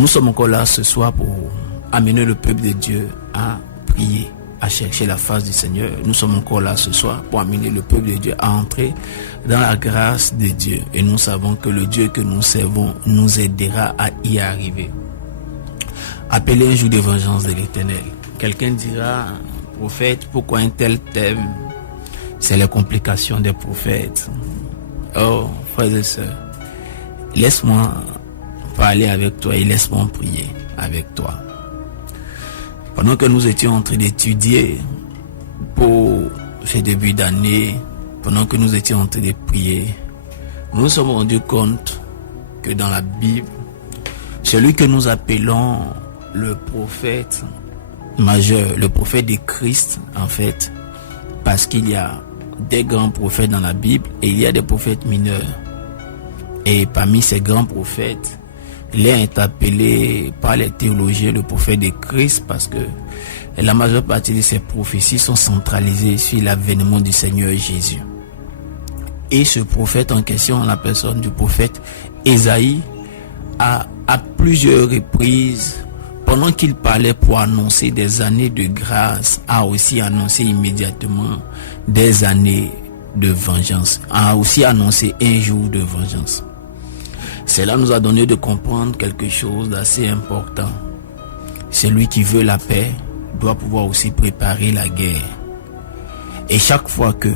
Nous sommes encore là ce soir pour amener le peuple de Dieu à prier, à chercher la face du Seigneur. Nous sommes encore là ce soir pour amener le peuple de Dieu à entrer dans la grâce de Dieu. Et nous savons que le Dieu que nous servons nous aidera à y arriver. Appelez un jour de vengeance de l'Éternel. Quelqu'un dira, prophète, pourquoi un tel thème? C'est les complications des prophètes. Oh, frères et sœurs, laisse-moi parler avec toi et laisse-moi prier avec toi. Pendant que nous étions en train d'étudier pour ce début d'année, pendant que nous étions en train de prier, nous nous sommes rendus compte que dans la Bible, celui que nous appelons le prophète majeur, le prophète de Christ, en fait, parce qu'il y a des grands prophètes dans la Bible et il y a des prophètes mineurs. Et parmi ces grands prophètes, l'un est appelé par les théologiens le prophète de Christ parce que la majeure partie de ces prophéties sont centralisées sur l'avènement du Seigneur Jésus. Et ce prophète en question, en la personne du prophète Ésaïe, à plusieurs reprises, pendant qu'il parlait pour annoncer des années de grâce, a aussi annoncé immédiatement des années de vengeance, a aussi annoncé un jour de vengeance. Cela nous a donné de comprendre quelque chose d'assez important. Celui qui veut la paix doit pouvoir aussi préparer la guerre. Et chaque fois que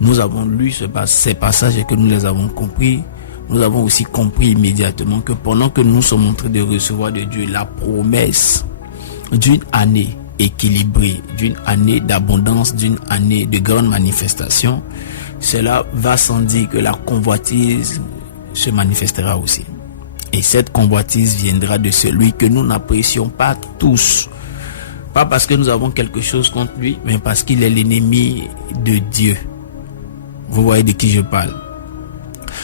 nous avons lu ces passages et que nous les avons compris, nous avons aussi compris immédiatement que pendant que nous sommes en train de recevoir de Dieu la promesse d'une année équilibrée, d'une année d'abondance, d'une année de grande manifestation, cela va sans dire que la convoitise se manifestera aussi. Et cette convoitise viendra de celui que nous n'apprécions pas tous. Pas parce que nous avons quelque chose contre lui, mais parce qu'il est l'ennemi de Dieu. Vous voyez de qui je parle.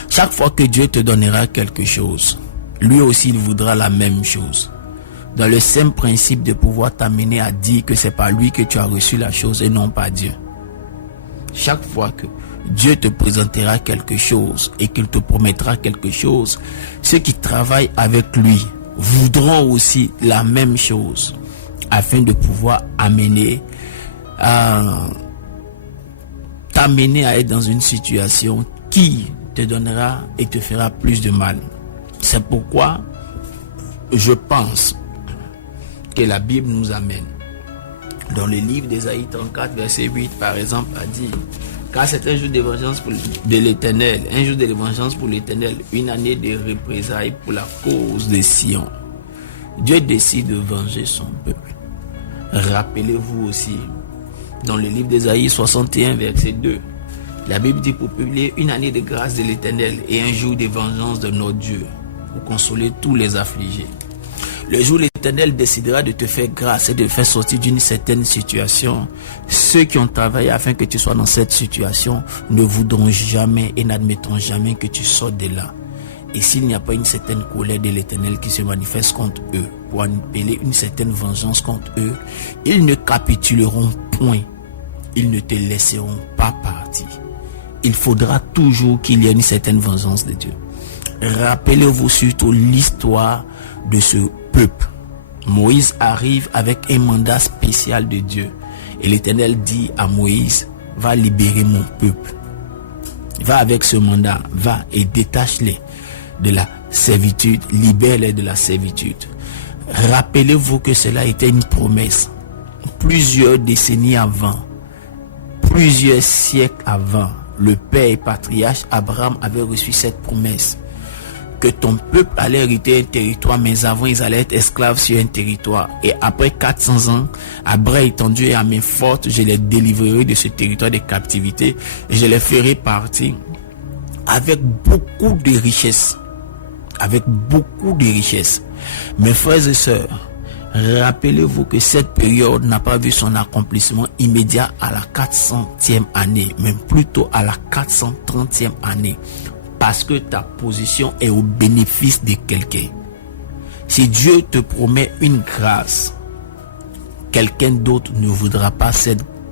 Chaque fois que Dieu te donnera quelque chose, lui aussi il voudra la même chose. Dans le simple principe de pouvoir t'amener à dire que c'est par lui que tu as reçu la chose et non pas Dieu. Chaque fois que Dieu te présentera quelque chose et qu'il te promettra quelque chose, ceux qui travaillent avec lui voudront aussi la même chose afin de pouvoir t'amener à être dans une situation qui te donnera et te fera plus de mal. C'est pourquoi je pense que la Bible nous amène dans le livre d'Ésaïe 34 verset 8 par exemple a dit: car c'est un jour de vengeance de l'Éternel, un jour de vengeance pour l'Éternel, une année de représailles pour la cause de Sion. Dieu décide de venger son peuple. Rappelez-vous aussi dans le livre d'Ésaïe 61 verset 2, la Bible dit pour publier une année de grâce de l'Éternel et un jour de vengeance de notre Dieu pour consoler tous les affligés. Le jour où l'Éternel décidera de te faire grâce et de te faire sortir d'une certaine situation, ceux qui ont travaillé afin que tu sois dans cette situation ne voudront jamais et n'admettront jamais que tu sortes de là. Et s'il n'y a pas une certaine colère de l'Éternel qui se manifeste contre eux, pour appeler une certaine vengeance contre eux, ils ne capituleront point. Ils ne te laisseront pas partir. Il faudra toujours qu'il y ait une certaine vengeance de Dieu. Rappelez-vous surtout l'histoire de ce peuple. Moïse arrive avec un mandat spécial de Dieu. Et l'Éternel dit à Moïse: va libérer mon peuple. Va avec ce mandat, va et détache-les de la servitude, libère-les de la servitude. Rappelez-vous que cela était une promesse. Plusieurs décennies avant, plusieurs siècles avant, le père et patriarche Abraham avait reçu cette promesse que ton peuple allait hériter un territoire, mais avant ils allaient être esclaves sur un territoire. Et après 400 ans, à bras étendus et à main forte, je les délivrerai de ce territoire de captivité et je les ferai partir avec beaucoup de richesses. Avec beaucoup de richesses. Mes frères et sœurs, rappelez-vous que cette période n'a pas vu son accomplissement immédiat à la 400e année, mais plutôt à la 430e année. Parce que ta position est au bénéfice de quelqu'un. Si Dieu te promet une grâce, quelqu'un d'autre ne voudra pas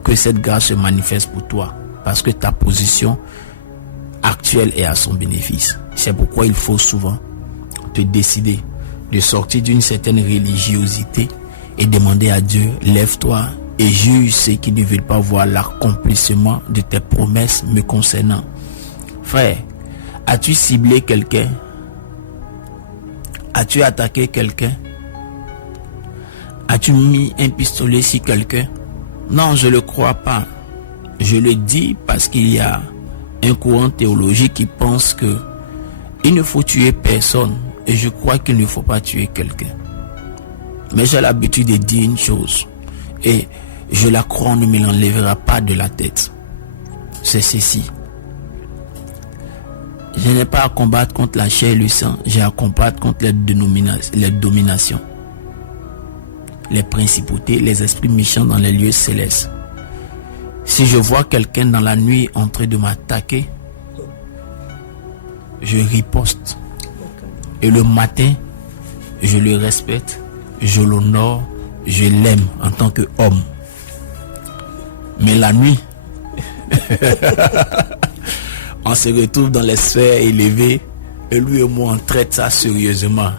que cette grâce se manifeste pour toi. Parce que ta position actuelle est à son bénéfice. C'est pourquoi il faut souvent te décider de sortir d'une certaine religiosité et demander à Dieu, lève-toi et juge ceux qui ne veulent pas voir l'accomplissement de tes promesses me concernant. Frère, as-tu ciblé quelqu'un? As-tu attaqué quelqu'un? As-tu mis un pistolet sur quelqu'un? Non, je ne le crois pas. Je le dis parce qu'il y a un courant théologique qui pense que il ne faut tuer personne. Et je crois qu'il ne faut pas tuer quelqu'un. Mais j'ai l'habitude de dire une chose. Et je la crois, on ne me l'enlèvera pas de la tête. C'est ceci. Je n'ai pas à combattre contre la chair et le sang. J'ai à combattre contre les dominations. Les principautés, les esprits méchants dans les lieux célestes. Si je vois quelqu'un dans la nuit en train de m'attaquer, je riposte. Et le matin, je le respecte, je l'honore, je l'aime en tant qu'homme. Mais la nuit, on se retrouve dans les sphères élevées et lui et moi on traite ça sérieusement.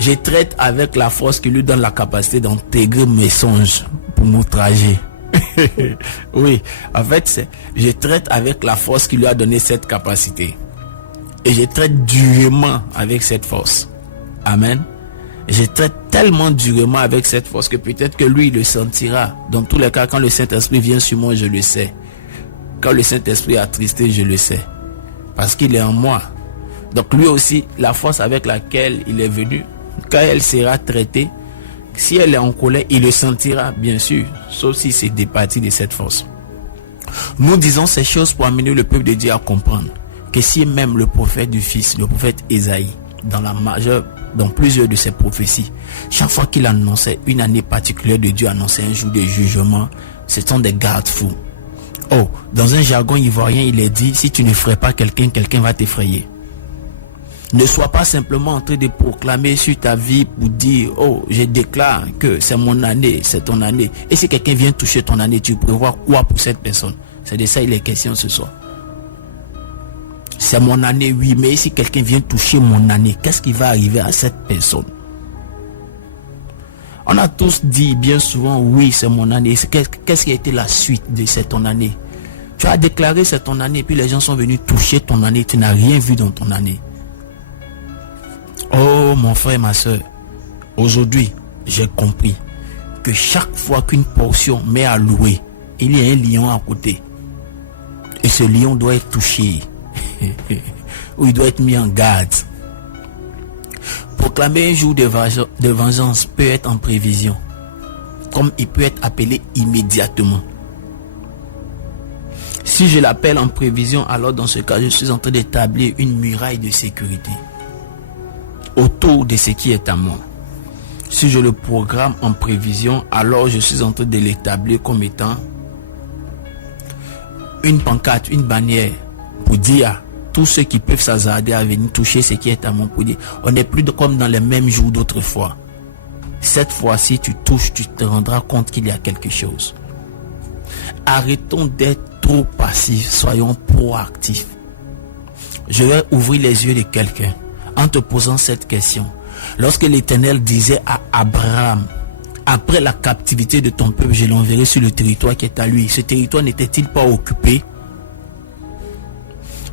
Je traite avec la force qui lui donne la capacité d'intégrer mes songes pour m'outrager. Oui, en fait, je traite avec la force qui lui a donné cette capacité. Et je traite durement avec cette force. Amen. Je traite tellement durement avec cette force que peut-être que lui, il le sentira. Dans tous les cas, quand le Saint-Esprit vient sur moi, je le sais. Quand le Saint-Esprit est attristé, je le sais. Parce qu'il est en moi. Donc lui aussi, la force avec laquelle il est venu, quand elle sera traitée, si elle est en colère, il le sentira, bien sûr. Sauf si c'est départi de cette force. Nous disons ces choses pour amener le peuple de Dieu à comprendre que si même le prophète du Fils, le prophète Ésaïe, dans plusieurs de ses prophéties, chaque fois qu'il annonçait une année particulière de Dieu, annonçait un jour de jugement, ce sont des garde-fous. Oh, dans un jargon ivoirien, il est dit, si tu ne ferais pas quelqu'un, quelqu'un va t'effrayer. Ne sois pas simplement en train de proclamer sur ta vie pour dire, oh, je déclare que c'est mon année, c'est ton année. Et si quelqu'un vient toucher ton année, tu prévois quoi pour cette personne? C'est de ça il est question ce soir. C'est mon année, oui, mais si quelqu'un vient toucher mon année, qu'est-ce qui va arriver à cette personne? On a tous dit bien souvent, oui, c'est mon année. Qu'est-ce qui a été la suite de c'est ton année? Tu as déclaré c'est ton année, puis les gens sont venus toucher ton année, tu n'as rien vu dans ton année. Oh, mon frère, ma soeur, aujourd'hui, j'ai compris que chaque fois qu'une portion met à louer, il y a un lion à côté. Et ce lion doit être touché. Ou il doit être mis en garde. Proclamer un jour de vengeance peut être en prévision, comme il peut être appelé immédiatement. Si je l'appelle en prévision, alors dans ce cas, je suis en train d'établir une muraille de sécurité autour de ce qui est à moi. Si je le programme en prévision, alors je suis en train de l'établir comme étant une pancarte, une bannière pour dire tous ceux qui peuvent s'hasarder à venir toucher ce qui est à moi, pour dire on n'est plus comme dans les mêmes jours d'autrefois. Cette fois-ci, tu touches, tu te rendras compte qu'il y a quelque chose. Arrêtons d'être trop passifs, soyons proactifs. Je vais ouvrir les yeux de quelqu'un en te posant cette question. Lorsque l'Éternel disait à Abraham, après la captivité de ton peuple, je l'enverrai sur le territoire qui est à lui. Ce territoire n'était-il pas occupé?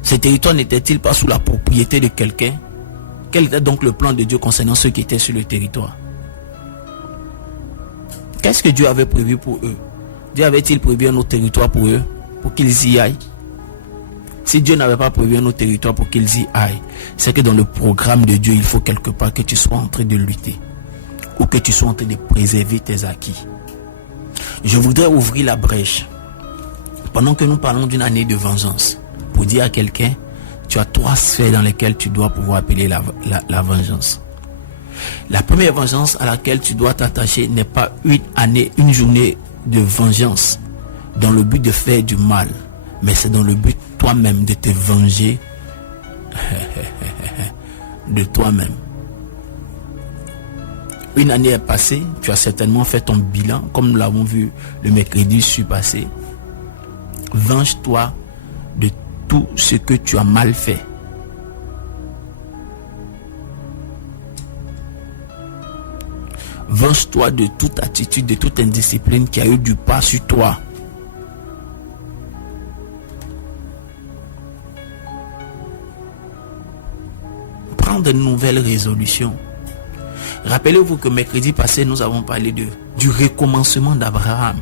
Ce territoire n'était-il pas sous la propriété de quelqu'un? Quel était donc le plan de Dieu concernant ceux qui étaient sur le territoire? Qu'est-ce que Dieu avait prévu pour eux? Dieu avait-il prévu un autre territoire pour eux, pour qu'ils y aillent? Si Dieu n'avait pas prévu un autre territoire pour qu'ils y aillent, c'est que dans le programme de Dieu, il faut quelque part que tu sois en train de lutter ou que tu sois en train de préserver tes acquis. Je voudrais ouvrir la brèche pendant que nous parlons d'une année de vengeance pour dire à quelqu'un, tu as 3 sphères dans lesquelles tu dois pouvoir appeler la vengeance. La première vengeance à laquelle tu dois t'attacher n'est pas une journée de vengeance dans le but de faire du mal, mais c'est dans le but toi-même de te venger de toi-même. Une année est passée, tu as certainement fait ton bilan, comme nous l'avons vu le mercredi passé. Venge-toi de tout ce que tu as mal fait. Venge-toi de toute attitude, de toute indiscipline qui a eu du pas sur toi. Prends de nouvelles résolutions. Rappelez-vous que mercredi passé, nous avons parlé du recommencement d'Abraham.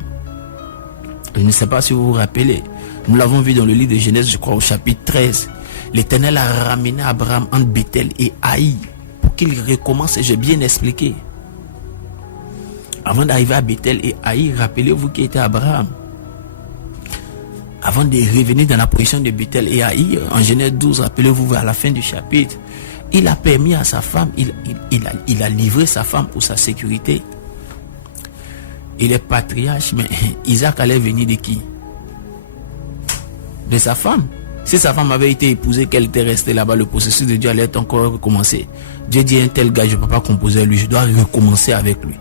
Je ne sais pas si vous vous rappelez. Nous l'avons vu dans le livre de Genèse, je crois, au chapitre 13. L'Éternel a ramené Abraham entre Bethel et Haï pour qu'il recommence, et j'ai bien expliqué. Avant d'arriver à Bethel et Haï, rappelez-vous qui était Abraham. Avant de revenir dans la position de Bethel et Haï, en Genèse 12, rappelez-vous vers la fin du chapitre, il a permis à sa femme, il a livré sa femme pour sa sécurité. Il est patriarche, mais Isaac allait venir de qui? De sa femme. Si sa femme avait été épousée, qu'elle était restée là-bas, le processus de Dieu allait encore recommencer. Dieu dit, un tel gars, je ne peux pas composer à lui, je dois recommencer avec lui.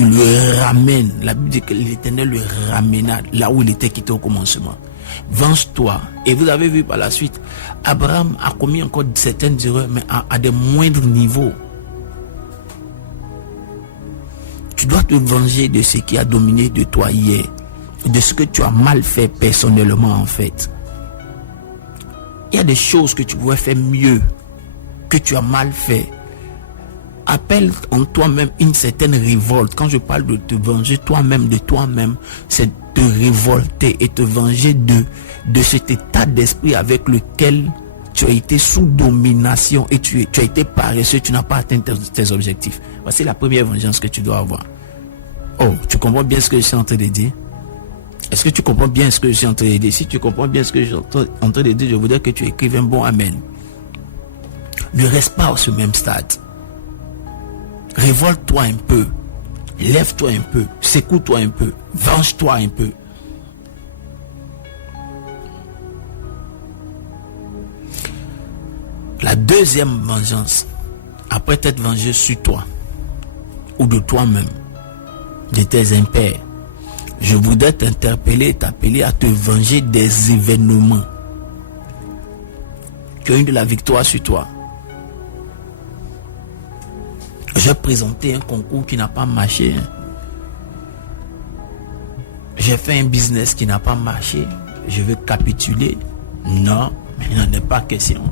Il le ramène. La Bible dit que l'Éternel le ramena là où il était quitté au commencement. Venge-toi. Et vous avez vu par la suite, Abraham a commis encore certaines erreurs, mais à des moindres niveaux. Tu dois te venger de ce qui a dominé de toi hier, de ce que tu as mal fait personnellement en fait. Il y a des choses que tu pouvais faire mieux, que tu as mal fait. Appelle en toi-même une certaine révolte. Quand je parle de te venger toi-même de toi-même, c'est te révolter et te venger de cet état d'esprit avec lequel tu as été sous domination et tu as été paresseux, tu n'as pas atteint tes objectifs. Voici la première vengeance que tu dois avoir. Oh, tu comprends bien ce que je suis en train de dire? Est-ce que tu comprends bien ce que je suis en train de dire? Si tu comprends bien ce que je suis en train de dire, je voudrais que tu écrives un bon amen. Ne reste pas au ce même stade. Révolte-toi un peu. Lève-toi un peu. Secoue-toi un peu. Venge-toi un peu. La deuxième vengeance, après t'être vengé sur toi ou de toi-même, de tes impairs, je voudrais t'interpeller, t'appeler à te venger des événements qui ont eu de la victoire sur toi. J'ai présenté un concours qui n'a pas marché. J'ai fait un business qui n'a pas marché. Je veux capituler. Non, mais il n'en est pas question.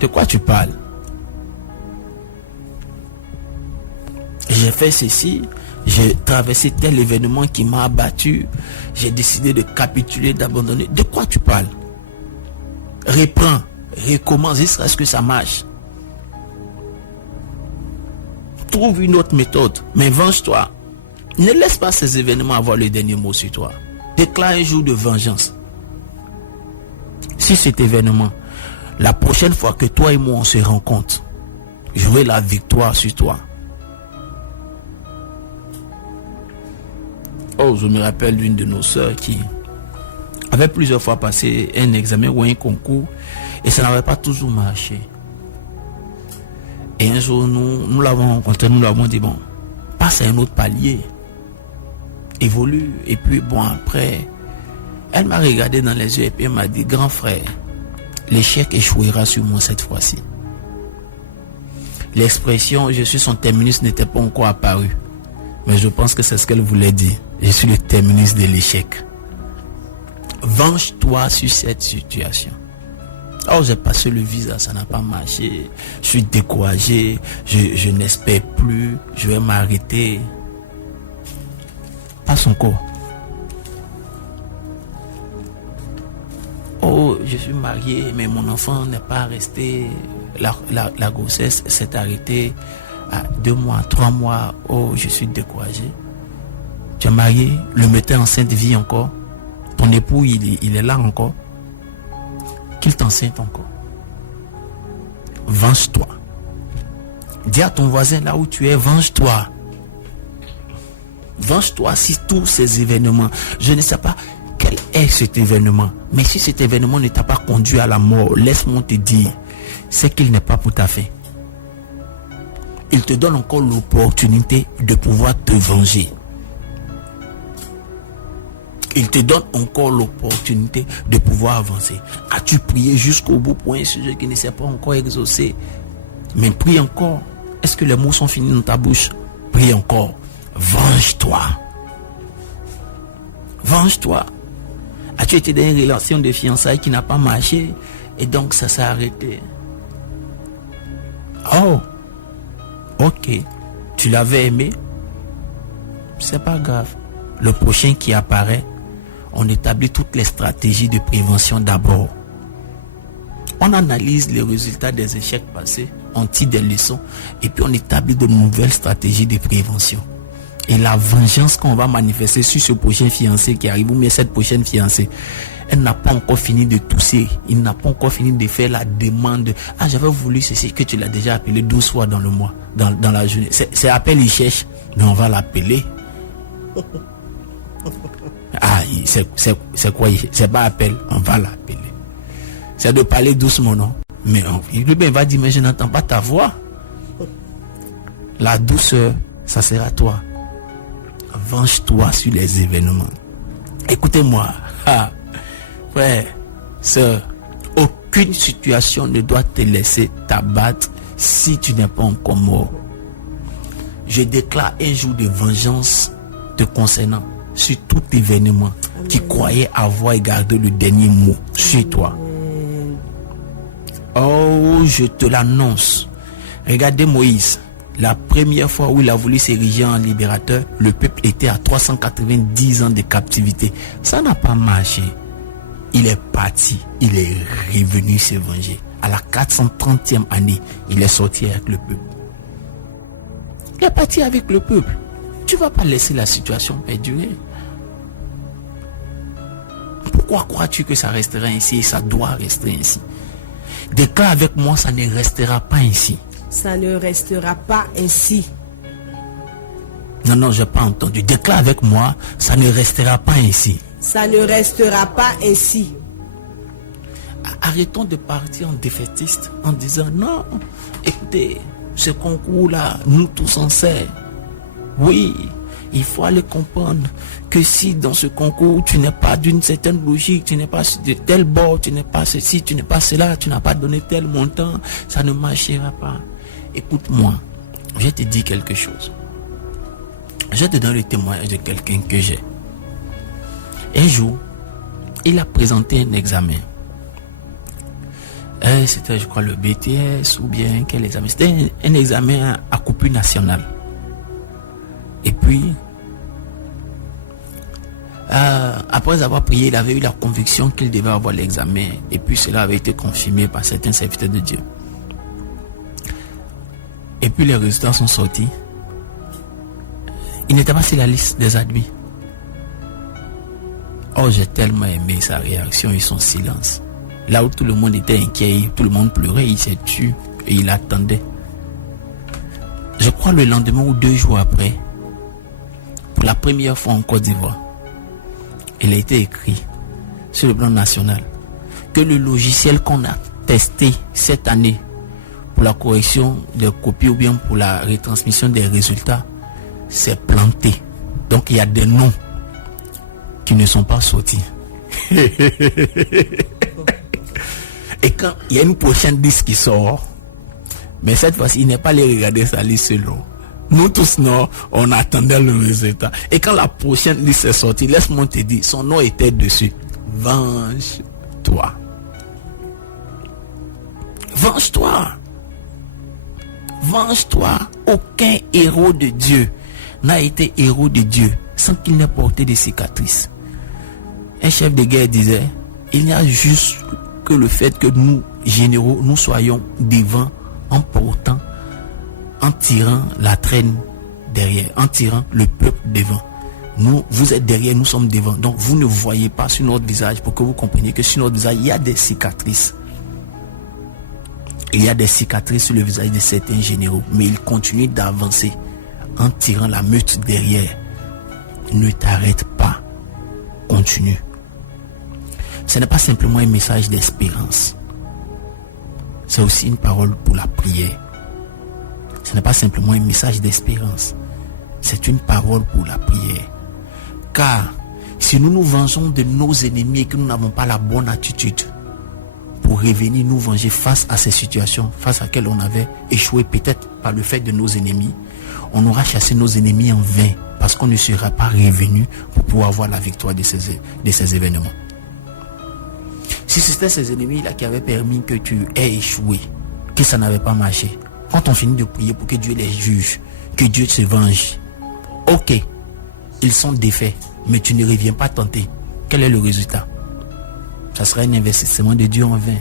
De quoi tu parles? J'ai fait ceci. J'ai traversé tel événement qui m'a abattu. J'ai décidé de capituler, d'abandonner. De quoi tu parles? Reprends, recommence, jusqu'à ce que ça marche. Trouve une autre méthode, mais venge-toi. Ne laisse pas ces événements avoir le dernier mot sur toi. Déclare un jour de vengeance. Si cet événement, la prochaine fois que toi et moi on se rencontre, j'aurai la victoire sur toi. Oh, je me rappelle d'une de nos sœurs qui avait plusieurs fois passé un examen ou un concours et ça n'avait pas toujours marché. Et un jour, nous l'avons rencontré, nous l'avons dit, bon, passe à un autre palier, évolue. Et puis, bon, après, elle m'a regardé dans les yeux et puis elle m'a dit, grand frère, l'échec échouera sur moi cette fois-ci. L'expression, je suis son terminus n'était pas encore apparue. Mais je pense que c'est ce qu'elle voulait dire. Je suis le terminus de l'échec. Venge-toi sur cette situation. Oh, j'ai passé le visa, ça n'a pas marché. Je suis découragé. Je n'espère plus. Je vais m'arrêter. Passe encore. Oh, je suis marié, mais mon enfant n'est pas resté. La grossesse s'est arrêtée à 2 mois, 3 mois. Oh, je suis découragé. Tu es marié, le médecin enceinte vit encore. Ton époux, il est là encore. Qu'il t'enseigne encore. Venge-toi. Dis à ton voisin là où tu es, venge-toi. Venge-toi si tous ces événements, je ne sais pas quel est cet événement, mais si cet événement ne t'a pas conduit à la mort, laisse-moi te dire, c'est qu'il n'est pas pour ta fin. Il te donne encore l'opportunité de pouvoir te venger. Il te donne encore l'opportunité de pouvoir avancer. As-tu prié jusqu'au bout pour un sujet qui ne s'est pas encore exaucé? Mais prie encore. Est-ce que les mots sont finis dans ta bouche? Prie encore. Venge-toi. Venge-toi. As-tu été dans une relation de fiançailles qui n'a pas marché et donc ça s'est arrêté? Oh, ok. Tu l'avais aimé? C'est pas grave. Le prochain qui apparaît, on établit toutes les stratégies de prévention d'abord. On analyse les résultats des échecs passés, on tire des leçons et puis on établit de nouvelles stratégies de prévention. Et la vengeance qu'on va manifester sur ce prochain fiancé qui arrive, ou bien cette prochaine fiancée, elle n'a pas encore fini de tousser, il n'a pas encore fini de faire la demande. Ah, j'avais voulu ceci, que tu l'as déjà appelé 12 fois dans le mois, dans la journée. C'est appel, il cherche, mais on va l'appeler. Ah, c'est quoi? C'est pas appel, on va l'appeler. C'est de parler doucement, non? Mais il va dire, mais je n'entends pas ta voix. La douceur, ça sera toi. Venge-toi sur les événements. Écoutez-moi, frère, sœur, aucune situation ne doit te laisser t'abattre si tu n'es pas encore mort. Je déclare un jour de vengeance te concernant sur tout événement qui croyait avoir gardé le dernier mot sur toi. Oh, je te l'annonce. Regardez Moïse. La première fois où il a voulu s'ériger en libérateur, le peuple était à 390 ans de captivité. Ça n'a pas marché. Il est parti. Il est revenu se venger. À la 430e année, il est sorti avec le peuple. Il est parti avec le peuple. Tu ne vas pas laisser la situation perdurer. Pourquoi crois-tu que ça restera ainsi et ça doit rester ainsi? Déclare avec moi, ça ne restera pas ainsi. Ça ne restera pas ainsi. Non, je n'ai pas entendu. Déclare avec moi, ça ne restera pas ainsi. Ça ne restera pas ainsi. Arrêtons de partir en défaitiste en disant non, écoutez, ce concours-là, nous tous on sait. Oui, il faut aller comprendre que si dans ce concours, tu n'es pas d'une certaine logique, tu n'es pas de tel bord, tu n'es pas ceci, tu n'es pas cela, tu n'as pas donné tel montant, ça ne marchera pas. Écoute-moi, je te dis quelque chose. Je te donne le témoignage de quelqu'un que j'ai. Un jour, il a présenté un examen. C'était, je crois, le BTS ou bien quel examen. C'était un examen à coupure nationale. Et puis, après avoir prié, il avait eu la conviction qu'il devait avoir l'examen. Et puis, cela avait été confirmé par certains serviteurs de Dieu. Et puis, les résultats sont sortis. Il n'était pas sur la liste des admis. Oh, j'ai tellement aimé sa réaction et son silence. Là où tout le monde était inquiet, tout le monde pleurait, il s'est tué et il attendait. Je crois le lendemain ou 2 jours après, pour la première fois en Côte d'Ivoire, il a été écrit sur le plan national que le logiciel qu'on a testé cette année pour la correction des copies ou bien pour la retransmission des résultats s'est planté. Donc il y a des noms qui ne sont pas sortis. Et quand il y a une prochaine liste qui sort, mais cette fois-ci, il n'est pas allé regarder sa liste selon. Nous tous, non, on attendait le résultat. Et quand la prochaine liste est sortie, laisse-moi te dire, son nom était dessus. Venge-toi. Venge-toi. Venge-toi. Aucun héros de Dieu n'a été héros de Dieu sans qu'il n'ait porté des cicatrices. Un chef de guerre disait, il n'y a juste que le fait que nous, généraux, nous soyons devant en portant, en tirant la traîne derrière, en tirant le peuple devant. Nous, vous êtes derrière, nous sommes devant. Donc, vous ne voyez pas sur notre visage pour que vous compreniez que sur notre visage, il y a des cicatrices. Il y a des cicatrices sur le visage de certains généraux, mais ils continuent d'avancer en tirant la meute derrière. Ne t'arrête pas. Continue. Ce n'est pas simplement un message d'espérance. C'est aussi une parole pour la prière. Ce n'est pas simplement un message d'espérance. C'est une parole pour la prière. Car si nous nous vengeons de nos ennemis et que nous n'avons pas la bonne attitude pour revenir nous venger face à ces situations, face à laquelle on avait échoué peut-être par le fait de nos ennemis, on aura chassé nos ennemis en vain parce qu'on ne sera pas revenu pour pouvoir voir la victoire de ces événements. Si c'était ces ennemis-là qui avaient permis que tu aies échoué, que ça n'avait pas marché, quand on finit de prier pour que Dieu les juge, que Dieu se venge, ok, ils sont défaits, mais tu ne reviens pas tenter. Quel est le résultat? Ça sera un investissement de Dieu en vain.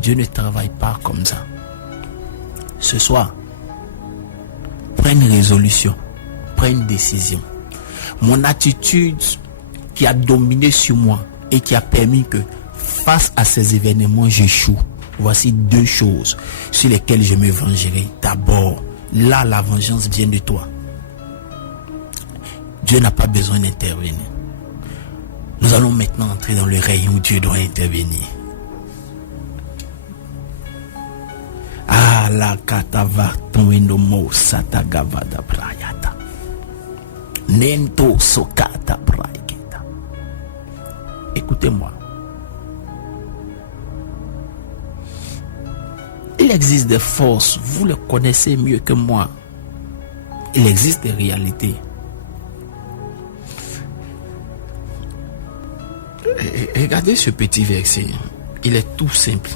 Dieu ne travaille pas comme ça. Ce soir, prends une résolution, prends une décision. Mon attitude qui a dominé sur moi et qui a permis que face à ces événements j'échoue. Voici 2 choses sur lesquelles je me vengerai. D'abord, là la vengeance vient de toi. Dieu n'a pas besoin d'intervenir. Nous allons maintenant entrer dans le rayon où Dieu doit intervenir. Ah la katava toendo mo satagavada prayata. Nento sokata praiketa. Écoutez-moi. Il existe des forces, vous les connaissez mieux que moi. Il existe des réalités. Regardez ce petit verset. Il est tout simple.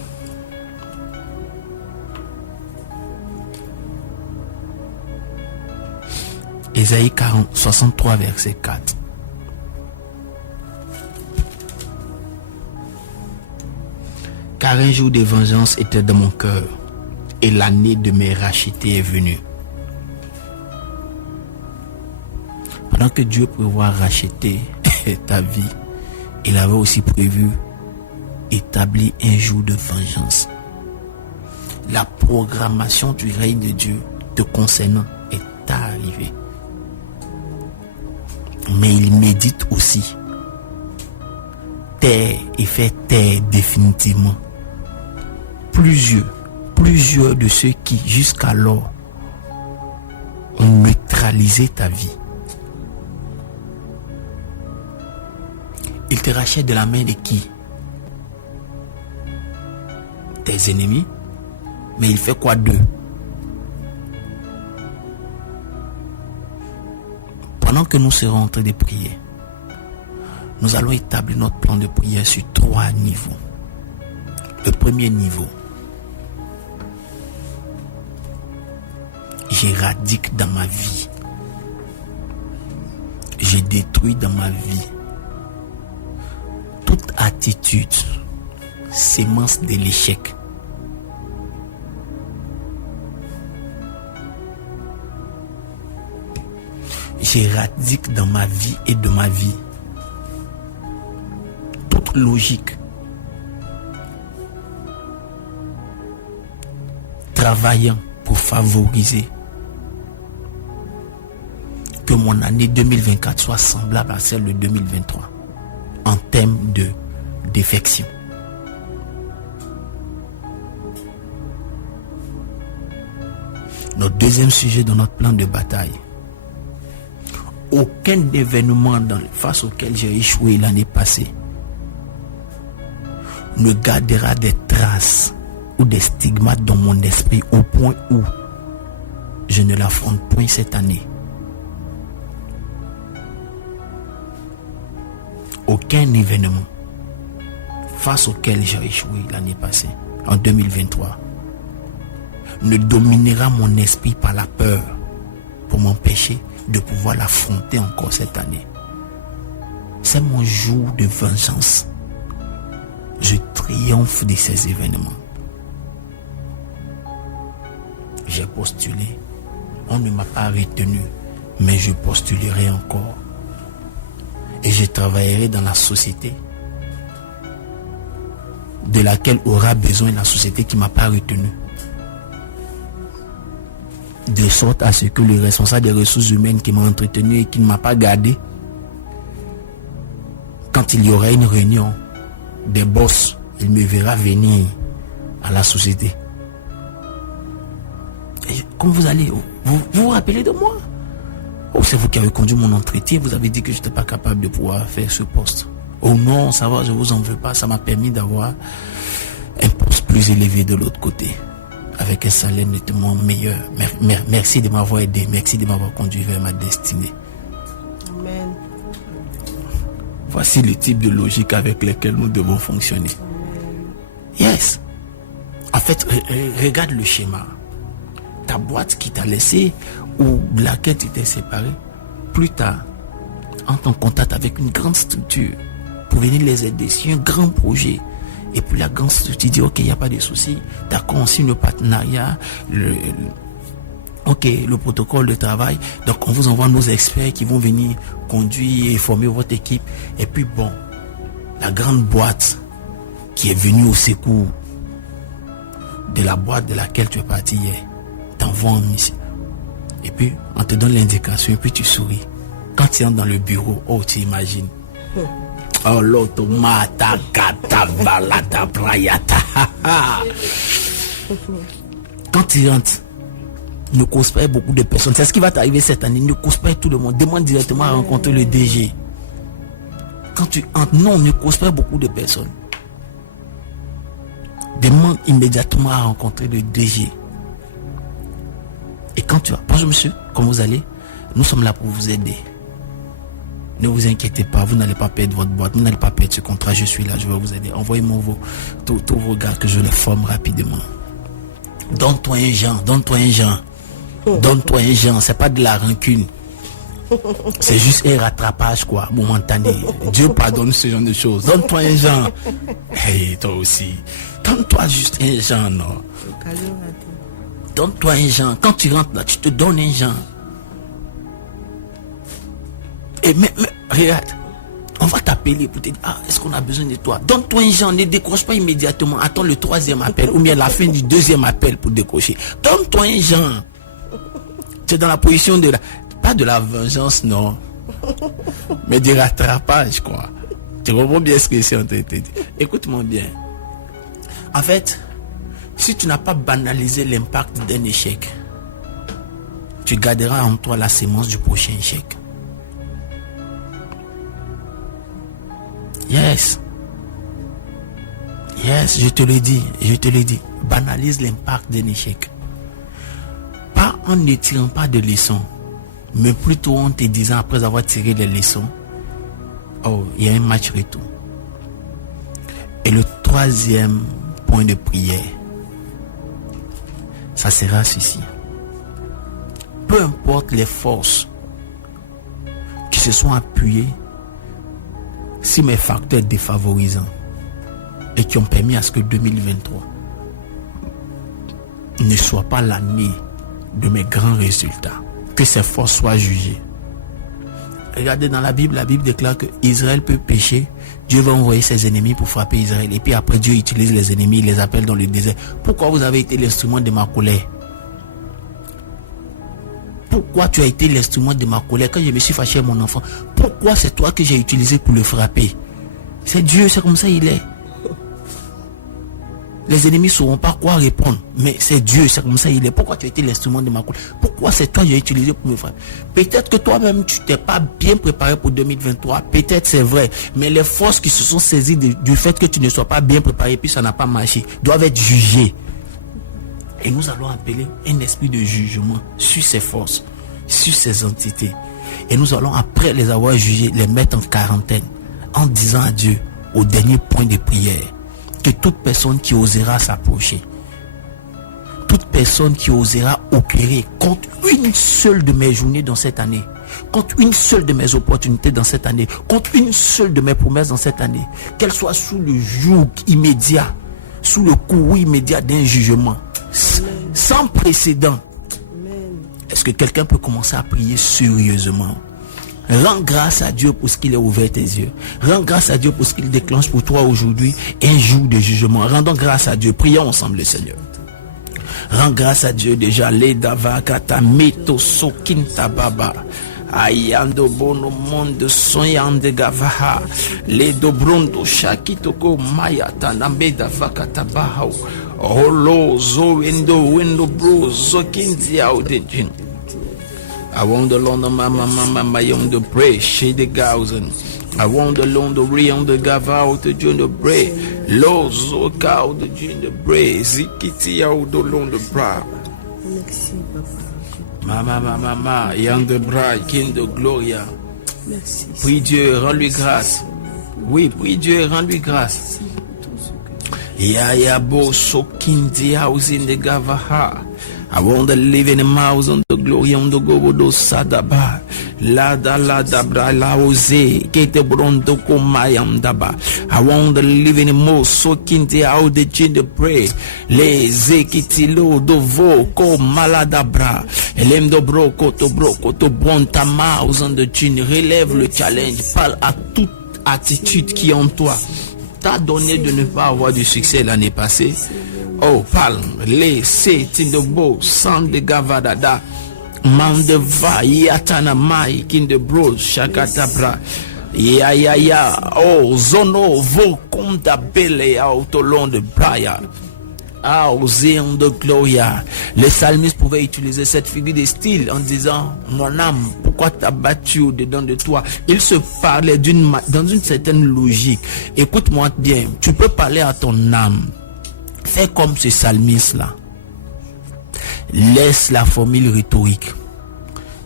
Ésaïe 63, verset 4. Car un jour de vengeance était dans mon cœur, et l'année de mes rachetés est venue. Pendant que Dieu prévoit racheter ta vie, il avait aussi prévu établir un jour de vengeance. La programmation du règne de Dieu te concernant est arrivée. Mais il médite aussi taire et fait taire définitivement plusieurs de ceux qui jusqu'alors ont neutralisé ta vie. Il te rachète de la main de qui? Tes ennemis. Mais il fait quoi d'eux? Pendant que nous serons en train de prier, nous allons établir notre plan de prière sur 3 niveaux. Le premier niveau, j'éradique dans ma vie, je détruis dans ma vie toute attitude, sémence de l'échec. J'éradique dans ma vie et de ma vie toute logique travaillant pour favoriser que mon année 2024 soit semblable à celle de 2023 en termes de défection. Notre deuxième sujet dans notre plan de bataille: aucun événement face auquel j'ai échoué l'année passée ne gardera des traces ou des stigmates dans mon esprit au point où je ne l'affronte point cette année. Aucun événement face auquel j'ai échoué l'année passée, en 2023, ne dominera mon esprit par la peur pour m'empêcher de pouvoir l'affronter encore cette année. C'est mon jour de vengeance. Je triomphe de ces événements. J'ai postulé. On ne m'a pas retenu, mais je postulerai encore. Et je travaillerai dans la société de laquelle aura besoin la société qui ne m'a pas retenu. De sorte à ce que le responsable des ressources humaines qui m'a entretenu et qui ne m'a pas gardé, quand il y aura une réunion des boss, il me verra venir à la société. Et comme vous allez, vous vous rappelez de moi? Oh, c'est vous qui avez conduit mon entretien, vous avez dit que je n'étais pas capable de pouvoir faire ce poste. Oh non, ça va, je vous en veux pas, ça m'a permis d'avoir un poste plus élevé de l'autre côté. avec un salaire nettement meilleur. Merci de m'avoir aidé. Merci de m'avoir conduit vers ma destinée. Amen. Voici le type de logique avec lequel nous devons fonctionner. Yes. En fait, regarde le schéma. Ta boîte qui t'a laissé ou de laquelle tu t'es séparé, plus tard, entre en contact avec une grande structure pour venir les aider sur un grand projet. Et puis la grande structure dit, ok, il n'y a pas de souci. D'accord, on signe le partenariat, le protocole de travail. Donc on vous envoie nos experts qui vont venir conduire et former votre équipe. Et puis bon, la grande boîte qui est venue au secours de la boîte de laquelle tu es parti hier, t'envoie en mission. Et puis on te donne l'indication et puis tu souris. Quand tu entres dans le bureau, oh, tu imagines. Oh, l'automata, kata, valata, prayata. Quand tu rentres, ne cause pas beaucoup de personnes. C'est ce qui va t'arriver cette année. Ne cause pas tout le monde. Demande directement à rencontrer le DG. Quand tu entres, non, ne cause pas beaucoup de personnes. Demande immédiatement à rencontrer le DG. Et quand tu vas, bonjour monsieur, comment vous allez? Nous sommes là pour vous aider. Ne vous inquiétez pas, vous n'allez pas perdre votre boîte, vous n'allez pas perdre ce contrat, je suis là, je vais vous aider. Envoyez-moi tous vos gars que je les forme rapidement. Donne-toi un genre, donne-toi un genre. Donne-toi un genre, c'est pas de la rancune. C'est juste un rattrapage, quoi, momentané. Dieu pardonne ce genre de choses. Donne-toi un genre. Hey, toi aussi. Donne-toi juste un genre, non. Donne-toi un genre. Quand tu rentres là, tu te donnes un genre. Et mais regarde, on va t'appeler pour te dire, est-ce qu'on a besoin de toi? Donne-toi un genre, ne décroche pas immédiatement. Attends le 3e appel ou bien la fin du 2e appel pour décrocher. Donne-toi un genre. Tu es dans la position de pas de la vengeance, non. Mais du rattrapage, quoi. Tu comprends bien ce que c'est en train de te dire. Écoute-moi bien. En fait, si tu n'as pas banalisé l'impact d'un échec, tu garderas en toi la sémence du prochain échec. Yes. Yes, je te le dis. Banalise l'impact d'un échec. Pas en ne tirant pas de leçons, mais plutôt en te disant après avoir tiré les leçons, oh, il y a un match retour. Et le 3e point de prière, ça sera ceci. Peu importe les forces qui se sont appuyées si mes facteurs défavorisants et qui ont permis à ce que 2023 ne soit pas l'année de mes grands résultats, que ces forces soient jugées. Regardez dans la Bible déclare que Israël peut pécher, Dieu va envoyer ses ennemis pour frapper Israël, et puis après Dieu utilise les ennemis, il les appelle dans le désert. Pourquoi vous avez été l'instrument de ma colère? Pourquoi tu as été l'instrument de ma colère quand je me suis fâché à mon enfant? Pourquoi c'est toi que j'ai utilisé pour le frapper? C'est Dieu, c'est comme ça il est. Les ennemis ne sauront pas quoi répondre, mais c'est Dieu, c'est comme ça il est. Pourquoi tu as été l'instrument de ma colère? Pourquoi c'est toi que j'ai utilisé pour me frapper? Peut-être que toi-même tu t'es pas bien préparé pour 2023, peut-être c'est vrai, mais les forces qui se sont saisies du fait que tu ne sois pas bien préparé puis ça n'a pas marché, doivent être jugées. Et nous allons appeler un esprit de jugement sur ces forces, sur ces entités. Et nous allons, après les avoir jugées, les mettre en quarantaine, en disant à Dieu, au dernier point de prière, que toute personne qui osera s'approcher, toute personne qui osera opérer contre une seule de mes journées dans cette année, contre une seule de mes opportunités dans cette année, contre une seule de mes promesses dans cette année, qu'elle soit sous le joug immédiat, sous le courroux immédiat d'un jugement, sans précédent. Est-ce que quelqu'un peut commencer à prier sérieusement? Rends grâce à Dieu pour ce qu'il a ouvert tes yeux. Rends grâce à Dieu pour ce qu'il déclenche pour toi aujourd'hui un jour de jugement. Rendons grâce à Dieu. Prions ensemble le Seigneur. Rends grâce à Dieu déjà. Ledavakata meto sokinta baba. Ayando bono monde soyande gavaha. Le dobrondo shakitoko mayata nambeda vakata bahau. Holo zo window bro zokinzi audejin. I want the Lord mama to pray. She the thousand. I want the long the rayon the gava out the John the bray. Lozo cow the John the bray. Zikiti out the long the bra. Merci, Papa. Mama, young the bra, king the gloria. Merci. Prie Dieu, rends-lui grâce. Oui, prie Dieu, rends-lui grâce. Ya bo so kindi house in the gavaha. I want to live in the mouse on the glory on the go do sadaba. La bra la ose kete brondo komayam daba. I want to live in the most so kindi how the chin the pray. Le zekitilo do vo ko maladabra. Elem do broko to bon ta mouse on the chin. Relève le challenge. Parle à toute attitude qui est en toi. T'a donné de ne pas avoir de succès l'année passée. Oh, parle, laissez Tindebo, San de Gavadada, Mandeva, Yatana Mai, Kindebro, Shakatabra, Ya, oh, Zono, Vokonda Bele, Autolon de Braya. Ah, Océan de Gloria. Les psalmistes pouvaient utiliser cette figure de style en disant: mon âme, pourquoi t'as battu au-dedans de toi? Il se parlait dans une certaine logique. Écoute-moi bien, tu peux parler à ton âme. Fais comme ce psalmiste-là. Laisse la formule rhétorique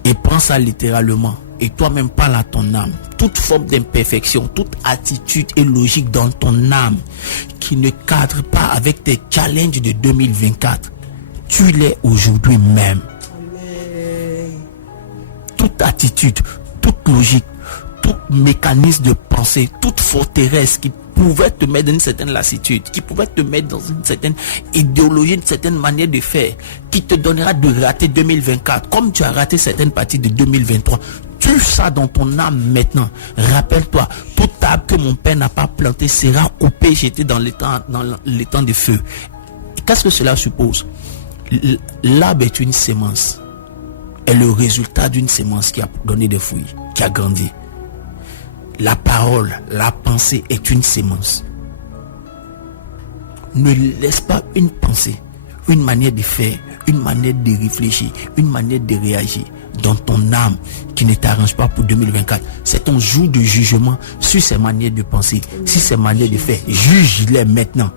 et prends ça littéralement. Et toi-même parle à ton âme. Toute forme d'imperfection, toute attitude et logique dans ton âme qui ne cadre pas avec tes challenges de 2024, tu l'es aujourd'hui même. Amen. Toute attitude, toute logique, tout mécanisme de pensée, toute forteresse qui pouvait te mettre dans une certaine lassitude, qui pouvait te mettre dans une certaine idéologie, une certaine manière de faire, qui te donnera de rater 2024, comme tu as raté certaines parties de 2023. Tue ça dans ton âme maintenant. Rappelle-toi, toute arbre que mon père n'a pas planté sera coupé, jeté dans les temps de feu. Et qu'est-ce que cela suppose? L'arbre est une sémence, est le résultat d'une sémence qui a donné des fruits, qui a grandi. La parole, la pensée est une sémence. Ne laisse pas une pensée, une manière de faire, une manière de réfléchir, une manière de réagir dans ton âme qui ne t'arrange pas pour 2024. C'est ton jour de jugement sur ces manières de penser, sur ces manières de faire. Juge-les maintenant.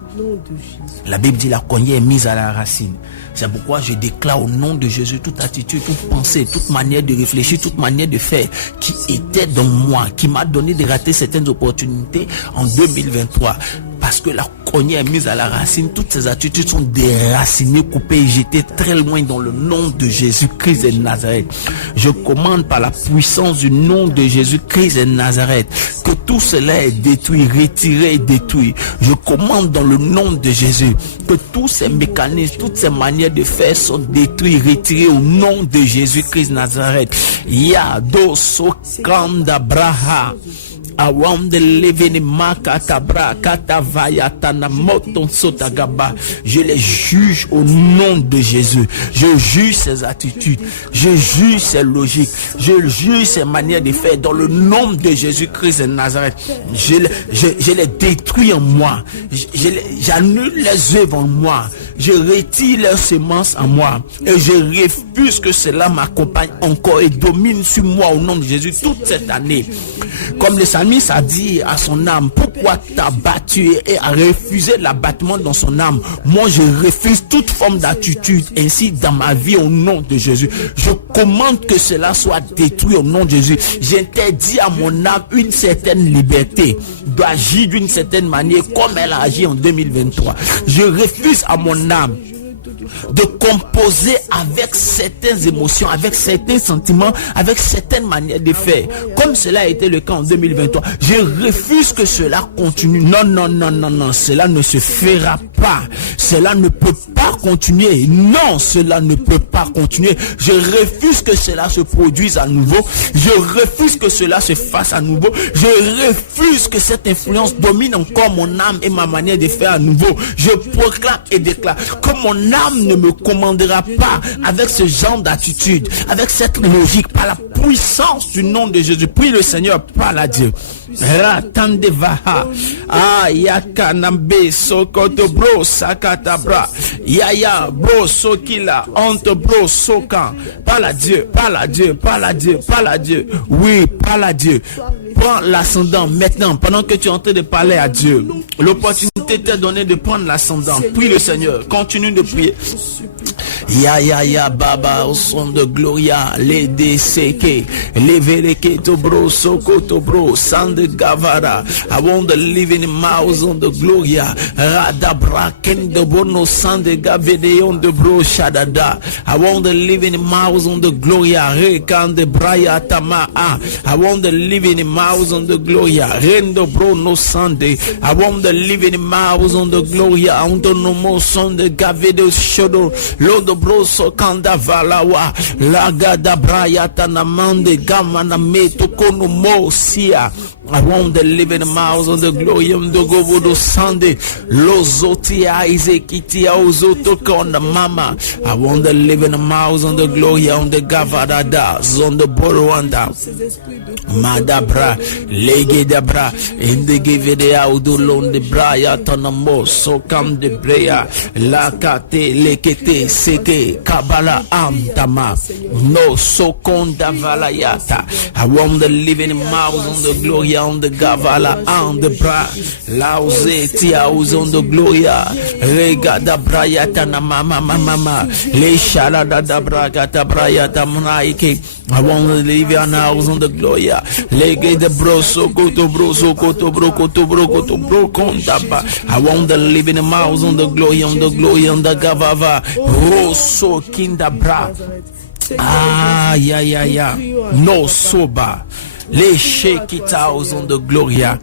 La Bible dit la cognée est mise à la racine. C'est pourquoi je déclare au nom de Jésus toute attitude, toute pensée, toute manière de réfléchir, toute manière de faire qui était dans moi, qui m'a donné de rater certaines opportunités en 2023. Parce que la cognée est mise à la racine, toutes ces attitudes sont déracinées, coupées et jetées très loin dans le nom de Jésus-Christ de Nazareth. Je commande par la puissance du nom de Jésus-Christ de Nazareth que tout cela est détruit, retiré et détruit. Je commande dans le nom de Jésus que tous ces mécanismes, toutes ces manières de faire sont détruits, retirés au nom de Jésus-Christ de Nazareth. Yado sokanda braha. Je les juge au nom de Jésus. Je juge ces attitudes. Je juge ces logiques. Je juge ces manières de faire dans le nom de Jésus-Christ de Nazareth. Je les détruis en moi. J'annule les œuvres en moi. Je retire leurs semences en moi. Et je refuse que cela m'accompagne encore et domine sur moi au nom de Jésus toute cette année. Comme le psalmiste a dit à son âme: pourquoi t'as battu, et a refusé l'abattement dans son âme. Moi je refuse toute forme d'attitude ainsi dans ma vie au nom de Jésus. Je commande que cela soit détruit au nom de Jésus. J'interdis à mon âme une certaine liberté d'agir d'une certaine manière comme elle a agi en 2023. Je refuse à mon âme de composer avec certaines émotions, avec certains sentiments, avec certaines manières de faire, comme cela a été le cas en 2023. Je refuse que cela continue. Non, cela ne se fera pas. Cela ne peut pas continuer. Non, cela ne peut pas continuer. Je refuse que cela se produise à nouveau. Je refuse que cela se fasse à nouveau. Je refuse que cette influence domine encore mon âme et ma manière de faire à nouveau. Je proclame et déclare que mon âme ne me commandera pas avec ce genre d'attitude, avec cette logique, par la puissance du nom de Jésus. Prie le Seigneur, parle à Dieu. Ratandevaha ayakanambe sokoto bro sakatabra yaya bro sokila onto bro sokan. Parle à Dieu, parle à Dieu, parle à Dieu, parle à Dieu. Oui, parle à Dieu. prends l'ascendant maintenant, pendant que tu es en train de parler à Dieu. L'opportunité t'est donnée de prendre l'ascendant. Prie le Seigneur. Continue de prier. Ya baba au son de Gloria les DCK les veleke to bro soko to bro sand gavara. I want the living mouse on the Gloria radabra ken de bono sand gavede on the bro shadada. I want the living mouse on the Gloria rekan de braya tama. I want the living mouse on the Gloria rendo bro no sande. I want the living mouse on the Gloria on the no more son de gavede shodo lodo broso kanda valawa lagada brayata namande gamana meto kono mosia. I want the living mouse on the glory on the govodo sande lozotia izekitia ozoto konda mama. I want the living mouse on the glory on the gavada on the borwanda madabra legedabra in the givede audulon de brayata namo so kam de breya lakate lekete seke kabala amtama no so konda valayata. I want the living mouse on the gloria on the gavala on the bra lauze tiaus on the gloria regada brayata na mama le shalada da bragata brayata mnaike. I want the living mouse on the gloria lege de broso koto broso koto bro koto bro koto bro kontaba. I want the living mouse on the gloria on the gavava roso kinda bra ya no soba les shekita on the gloria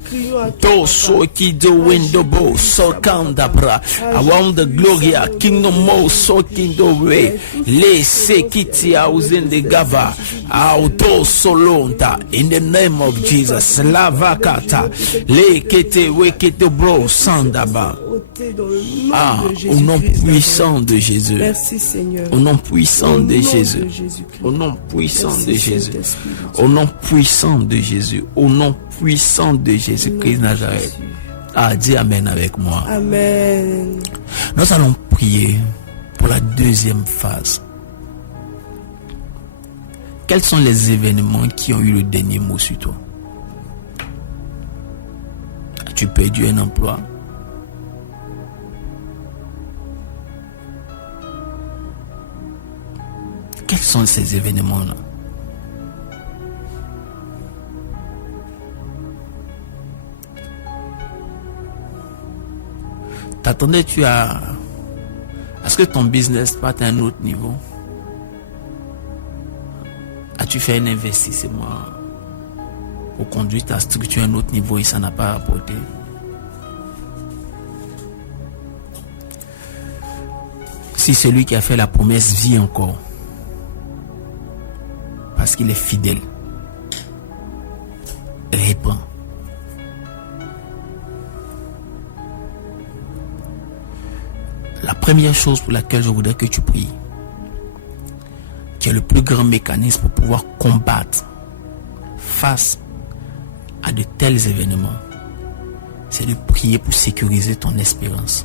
to so ki the window bo so kandabra. I want the gloria kingdom mo so kingdom way les sekiti house in the gava auto solonta in the name of Jesus lavakata le kete wekete bro sandaba. Au nom puissant de Jésus. Merci Seigneur. Au nom puissant de Jésus. Au nom puissant de Jésus. Au nom puissant de Jésus. Au nom puissant de Jésus-Christ Nazareth. Dis Amen avec moi. Amen. Nous allons prier pour la deuxième phase. Quels sont les événements qui ont eu le dernier mot sur toi? As-tu perdu un emploi? Quels sont ces événements-là? T'attendais-tu à ce que ton business parte à un autre niveau? As-tu fait un investissement pour conduire ta structure à un autre niveau et ça n'a pas rapporté? Si celui qui a fait la promesse vit encore, parce qu'il est fidèle, répands. La première chose pour laquelle je voudrais que tu pries, qui est le plus grand mécanisme pour pouvoir combattre face à de tels événements, c'est de prier pour sécuriser ton espérance.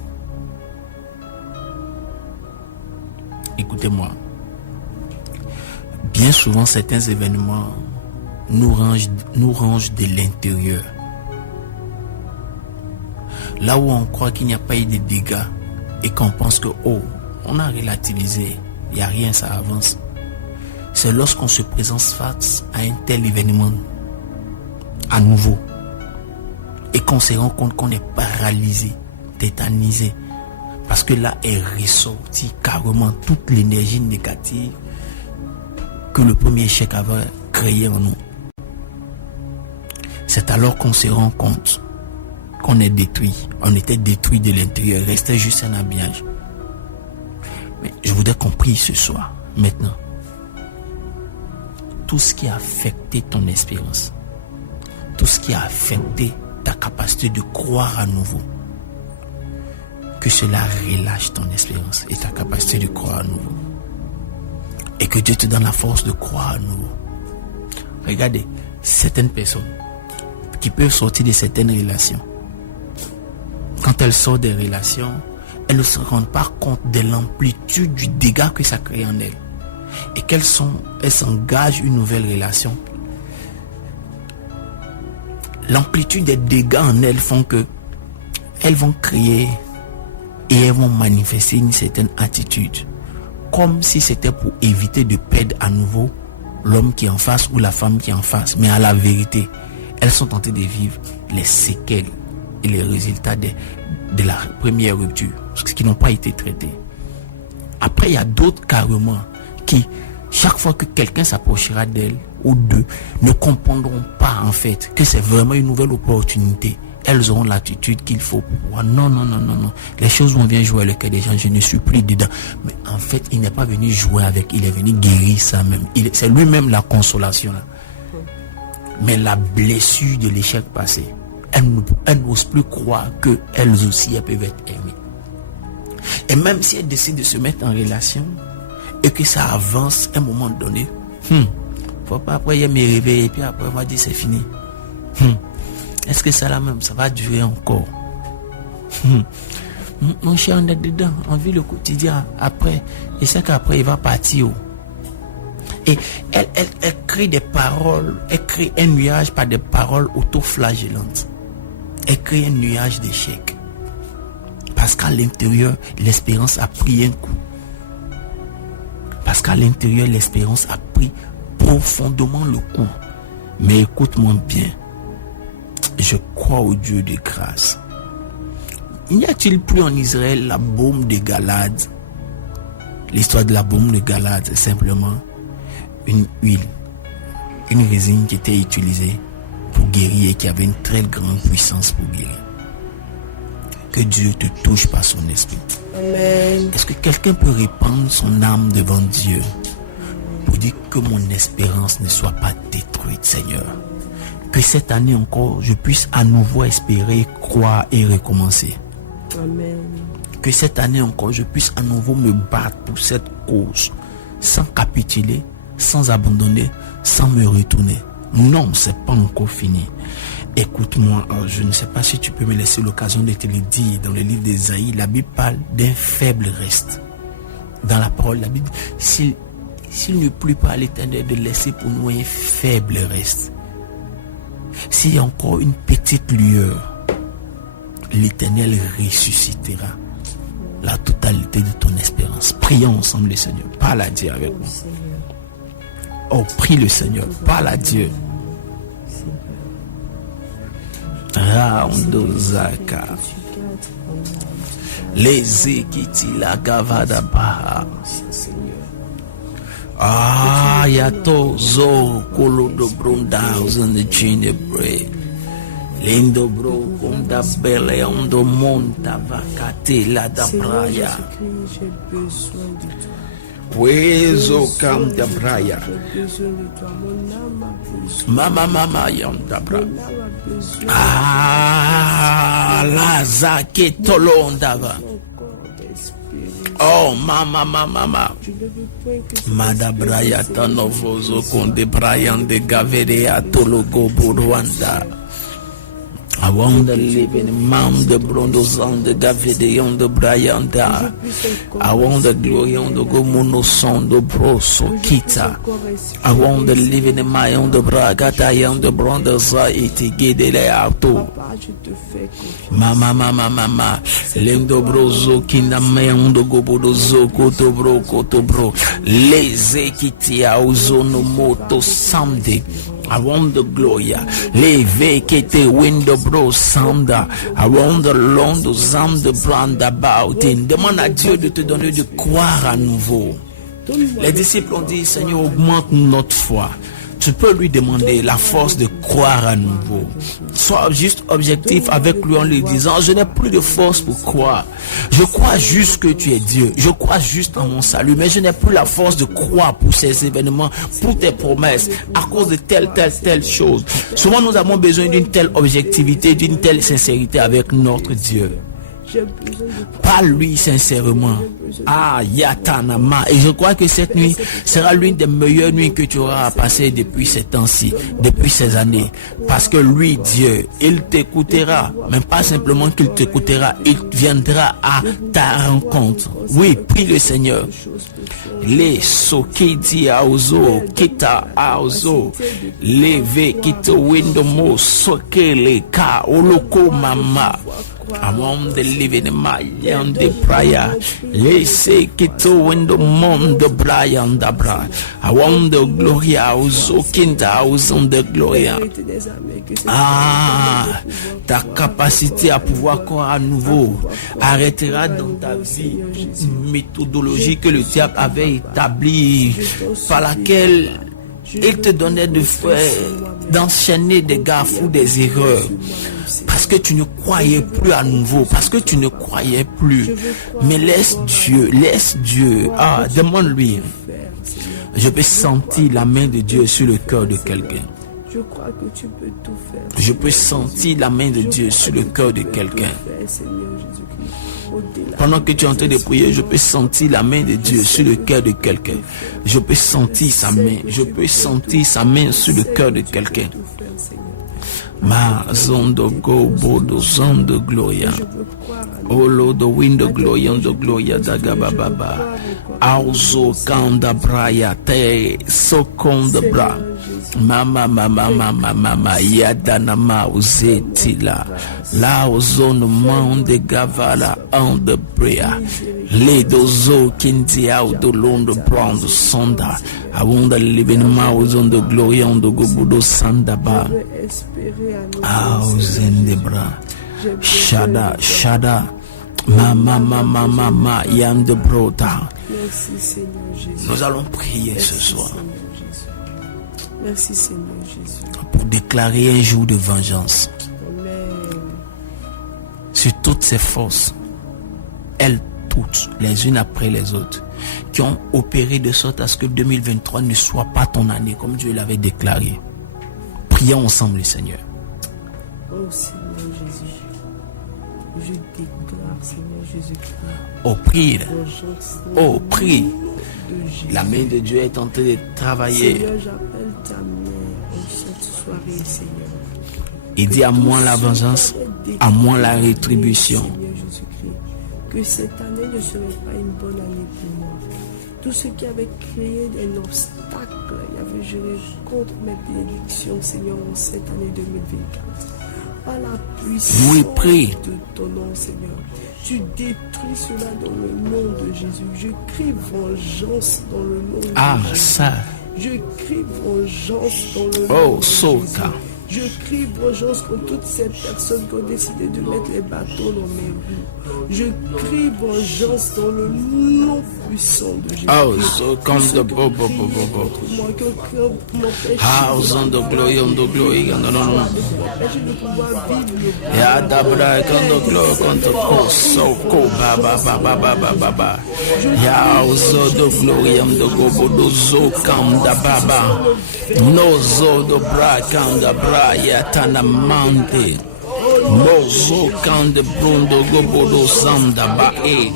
Écoutez-moi. Bien souvent, certains événements nous rangent de l'intérieur. Là où on croit qu'il n'y a pas eu de dégâts et qu'on pense que, on a relativisé, il n'y a rien, ça avance. C'est lorsqu'on se présente face à un tel événement à nouveau et qu'on se rend compte qu'on est paralysé, tétanisé, parce que là est ressorti carrément toute l'énergie négative que le premier échec avait créé en nous. C'est alors qu'on se rend compte qu'on est détruit. On était détruit de l'intérieur. Il restait juste un habillage. Mais je voudrais qu'on prie ce soir, maintenant. Tout ce qui a affecté ton espérance, tout ce qui a affecté ta capacité de croire à nouveau, que cela relâche ton espérance et ta capacité de croire à nouveau. Et que Dieu te donne la force de croire à nouveau. Regardez, certaines personnes qui peuvent sortir de certaines relations, quand elles sortent des relations, elles ne se rendent pas compte de l'amplitude du dégât que ça crée en elles. Et elles s'engagent une nouvelle relation. l'amplitude des dégâts en elles font que elles vont créer et elles vont manifester une certaine attitude, comme si c'était pour éviter de perdre à nouveau l'homme qui est en face ou la femme qui est en face. Mais à la vérité, elles sont tentées de vivre les séquelles et les résultats de la première rupture, ce qui n'ont pas été traités. Après, il y a d'autres carrément qui, chaque fois que quelqu'un s'approchera d'elles ou d'eux, ne comprendront pas en fait que c'est vraiment une nouvelle opportunité. Elles auront l'attitude qu'il faut pour pouvoir. Non. Les choses vont bien jouer avec le cœur des gens. Je ne suis plus dedans. Mais en fait, il n'est pas venu jouer avec. Il est venu guérir ça même. C'est lui-même la consolation là. Mais la blessure de l'échec passé, elles n'osent plus croire qu'elles aussi elles peuvent être aimées. Et même si elles décident de se mettre en relation et que ça avance à un moment donné, faut pas après me réveiller et puis après on va dire c'est fini. Est-ce que ça là même, ça va durer encore? Mon cher, on est dedans, on vit le quotidien après. Et c'est qu'après, il va partir. Et elle crée des paroles, elle crée un nuage par des paroles autoflagellantes. Elle crée un nuage d'échecs. Parce qu'à l'intérieur, l'espérance a pris un coup. Parce qu'à l'intérieur, l'espérance a pris profondément le coup. Mais écoute-moi bien. Je crois au Dieu de grâce. N'y a-t-il plus en Israël la baume de Galade? L'histoire de la baume de Galade, c'est simplement une huile, une résine qui était utilisée pour guérir et qui avait une très grande puissance pour guérir. Que Dieu te touche par son esprit. Amen. Est-ce que quelqu'un peut répandre son âme devant Dieu pour dire que mon espérance ne soit pas détruite, Seigneur? Que cette année encore, je puisse à nouveau espérer, croire et recommencer. Amen. Que cette année encore, je puisse à nouveau me battre pour cette cause, sans capituler, sans abandonner, sans me retourner. Non, c'est pas encore fini. Écoute-moi, je ne sais pas si tu peux me laisser l'occasion de te le dire. Dans le livre d'Ésaïe, la Bible parle d'un faible reste. Dans la parole, la Bible, s'il ne pleut pas à l'Éternel de laisser pour nous un faible reste. S'il y a encore une petite lueur, l'Éternel ressuscitera la totalité de ton espérance. Prions ensemble le Seigneur. Parle à Dieu avec moi. Oh, prie le Seigneur. Parle à Dieu. Raondozaka. Les ekiti la gavada baha. Ah, yato zo kolo do brondaus and the ginebre. Lindo bro da belle on do monta vacate la da praia. Wezo kam da praia. Mama yam da praia. Ah, la zake tolondava. Oh, mama. Madabraya tanovozo konde Brian de Gaverea tologo Burwanda. I want to live in the mount the brondos on the Gavede on the Brian da. I want the glory on the Gomuno son the broso kita. I want to live in the my on the Bragata on the brondos iti gidele auto. Mama lendo brozo kinda meondo gobodo koto bro leze kitia uzono moto samde. I want the glory. Leve kete window bro samda. I want the londo samde brand about in. Demande à Dieu de te donner de croire à nouveau. Les disciples ont dit, Seigneur, augmente notre foi. Tu peux lui demander la force de croire à nouveau. Sois juste objectif avec lui en lui disant, je n'ai plus de force pour croire. Je crois juste que tu es Dieu. Je crois juste en mon salut. Mais je n'ai plus la force de croire pour ces événements, pour tes promesses, à cause de telle chose. Souvent, nous avons besoin d'une telle objectivité, d'une telle sincérité avec notre Dieu. J'ai besoin de Parle-lui sincèrement. Ah, Yatanama. Et je crois que cette nuit sera l'une des meilleures nuits que tu auras à passer depuis ces temps-ci, depuis ces années. Parce que lui, Dieu, il t'écoutera. Mais pas simplement qu'il t'écoutera, il viendra à ta rencontre. Oui, prie le Seigneur. Les sokiti auzo, kita auzo, leve kito windomo, soke le ka, oloko mama. Among the living Mayan de prayer, laissez kito window mom de Brian d'Abra. I want the gloria, ozo kinta, ozon de gloria. Ah, ta capacité à pouvoir croire à nouveau arrêtera dans ta vie une méthodologie que le diable avait établie, par laquelle il te donnait de faire, d'enchaîner des garde-fous, des erreurs. Parce que tu ne croyais plus à nouveau, parce que tu ne croyais plus. Mais laisse Dieu. Ah, demande-lui. Je peux sentir la main de Dieu sur le cœur de quelqu'un. Je crois que tu peux tout faire. Je peux sentir la main de Dieu sur le cœur de quelqu'un. Pendant que tu es en train de prier, je peux sentir la main de Dieu sur le cœur de quelqu'un. Je peux sentir sa main. Je peux sentir sa main sur le cœur de quelqu'un. Ma zone de go, bodo, zone de gloria. Olo do window gloria, do gloria da gababa. Auzo kanda braya te sokonda bra. Mama yadana ma uzetila. La ozone monde gavala on the prayer. Les dozo kinti out de Londres prendre sonda. I want the living mouse on the glory on the gobudo sandaba. Auzen de bra. Shada. Mama yam de brota. Nous allons prier ce soir. Merci Seigneur Jésus. Pour déclarer un jour de vengeance. Amen. Sur toutes ces forces, elles toutes, les unes après les autres, qui ont opéré de sorte à ce que 2023 ne soit pas ton année, comme Dieu l'avait déclaré. Prions ensemble le Seigneur. Oh Seigneur Jésus, je déclare Seigneur Jésus-Christ. Oh, prie. Vengeance Oh, prie. de Jésus. La main de Dieu est en train de travailler. Seigneur, j'appelle ta main en cette soirée, Seigneur. Il dit à moi la vengeance, à moi la rétribution. Seigneur Jésus-Christ, que cette année ne serait pas une bonne année pour moi. Tout ce qui avait créé un obstacle, il avait juré contre mes bénédictions, Seigneur, en cette année 2024. Par la puissance Oui, prie. de ton nom, Seigneur. Tu détruis cela dans le nom de Jésus. Je crie vengeance dans le nom de Jésus. Ça. Je crie vengeance dans le Oh, nom de Soka. Jésus. Je crie vengeance contre toutes ces personnes qui ont décidé de mettre les bâtons dans mes roues. Je crie vengeance dans le nom puissant de Jésus. Oh, so come the bo. House on the glory, no. Ya dabra kando glory, kando koso ko ba. Ya ozo do glory, do go bodo zo kam da baba. No zo do bra kam da bra ya tanamante. Mozo kan de brundo go bodo sanda ba e.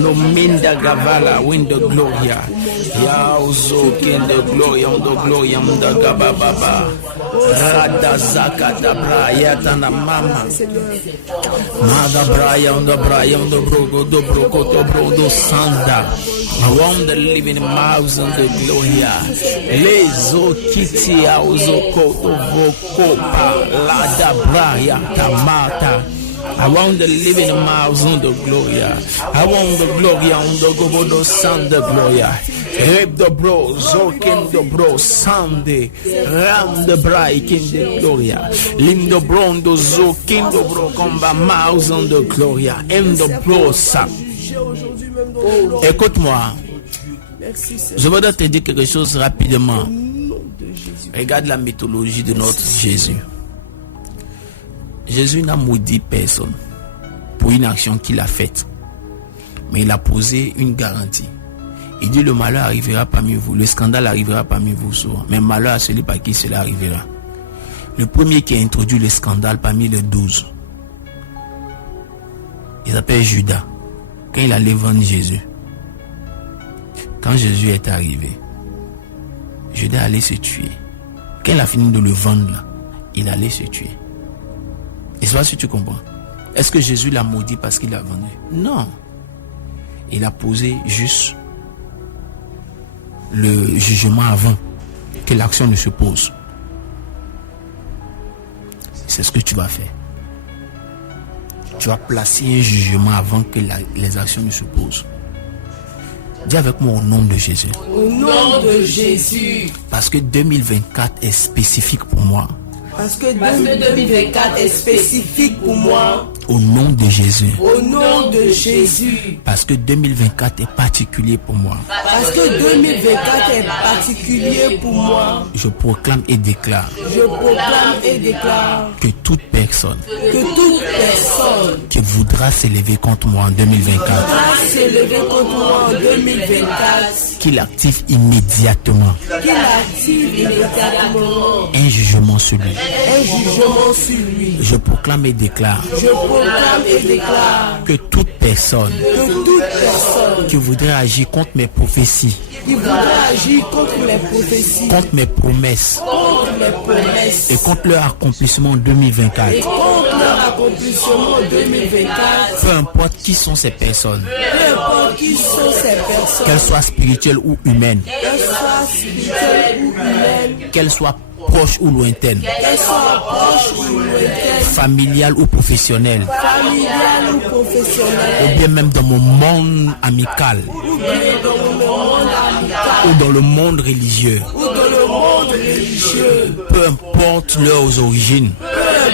No minda gavala winda gloria. Ya ozo ken de gloria on the gababa. Rada zakata braya tana mama. Mada braya on the brogo do sanda. I want the living mouse on the gloria. Lezo kiti auzo koto vokopa. Lada braya tamata. I want the living mouse on the gloria. I want the gloria on the gobodo sanda gloria. Rep the bro, zokin the bro, Sunday, ram the bright in the gloria. Lim the brondo, zokin the bro, comba mouse on the gloria. And the bro, sam. Écoute-moi. Je voudrais te dire quelque chose rapidement. Regarde la mythologie de notre Jésus. Jésus n'a maudit personne pour une action qu'il a faite. Mais il a posé une garantie. Il dit le malheur arrivera parmi vous, le scandale arrivera parmi vous souvent. Mais malheur à celui par qui cela arrivera. Le premier qui a introduit le scandale parmi les 12, Il s'appelle Judas. Quand il allait vendre Jésus, quand Jésus est arrivé, Judas allait se tuer. Quand il a fini de le vendre, là, il allait se tuer. Et c'est pas si tu comprends. Est-ce que Jésus l'a maudit parce qu'il l'a vendu? Non. Il a posé juste le jugement avant que l'action ne se pose. C'est ce que tu vas faire. Tu vas placer un jugement avant que les actions ne se posent. Dis avec moi au nom de Jésus. Au nom de Jésus. Parce que 2024 est spécifique pour moi. Parce que 2024 est spécifique pour moi. Au nom de Jésus. Au nom de Jésus. Parce que 2024 est particulier pour moi. Parce que 2024 est particulier pour moi. Je proclame et déclare. Je proclame et déclare Que toute personne. Que toute personne qui voudra s'élever contre moi en 2024. va s'élever contre moi en 2024. Qu'il active immédiatement. Qu'il active immédiatement Un jugement sur lui. un jugement sur lui. Je proclame et déclare. Je proclame et déclare Que toute personne que toute personne qui voudrait agir contre mes prophéties, qui voudra agir contre mes prophéties, contre mes promesses contre mes promesses et contre leur accomplissement en 2024, et contre leur accomplissement en 2024, peu importe qui sont ces personnes, peu importe qui sont ces personnes, qu'elles soient spirituelles ou humaines, qu'elles soient spirituelles ou humaines, qu'elles soient proches ou lointaines, qu'elles soient proches ou lointaines, familiales ou professionnelles, familiales ou ou professionnelles, bien même dans mon monde amical ou bien dans le monde amical, ou dans le monde religieux, ou dans le monde religieux, peu importe leurs origines peu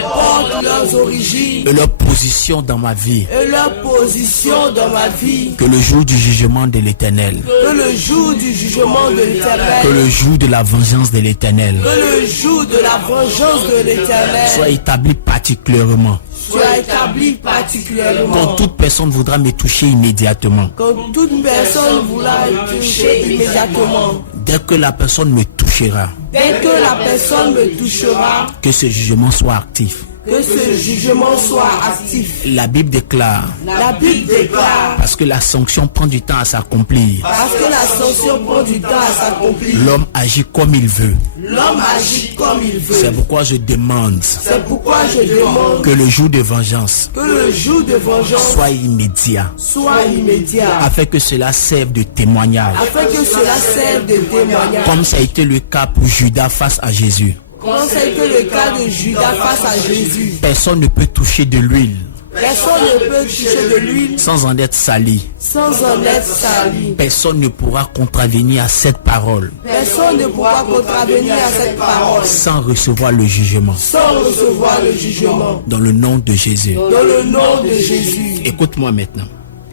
importe leurs origines et leur position dans ma vie, et leur position dans ma vie, que le jour du jugement de l'Éternel, que le jour du jugement de que l'Éternel, le jour de la vengeance de l'Éternel que le jour de la vengeance de l'Éternel soit établi particulièrement. soit établi particulièrement. Quand toute personne voudra me toucher immédiatement, Quand toute personne voudra toucher immédiatement, dès que la personne me touchera, dès que la personne me touchera, que ce jugement soit actif. que ce jugement soit actif. La Bible déclare, La Bible déclare, parce que la sanction prend du temps à s'accomplir, parce que la sanction prend du temps à s'accomplir, l'homme agit comme il veut. l'homme agit comme il C'est veut. pourquoi je demande C'est pourquoi je demande que le jour de vengeance que le jour de vengeance soit immédiat, soit immédiat, afin que cela serve de témoignage, afin que cela serve de témoignage. comme ça a été le cas pour Judas face à Jésus. Comme ça a été le cas de Judas face à Jésus. Personne ne peut toucher de l'huile Personne ne peut toucher de l'huile sans en être sali. sans en être sali. Personne ne pourra contravenir à cette parole Personne ne pourra contravenir à cette parole sans recevoir le jugement. sans recevoir le jugement. Dans le nom de Jésus. Dans le nom de Jésus. Écoute-moi maintenant.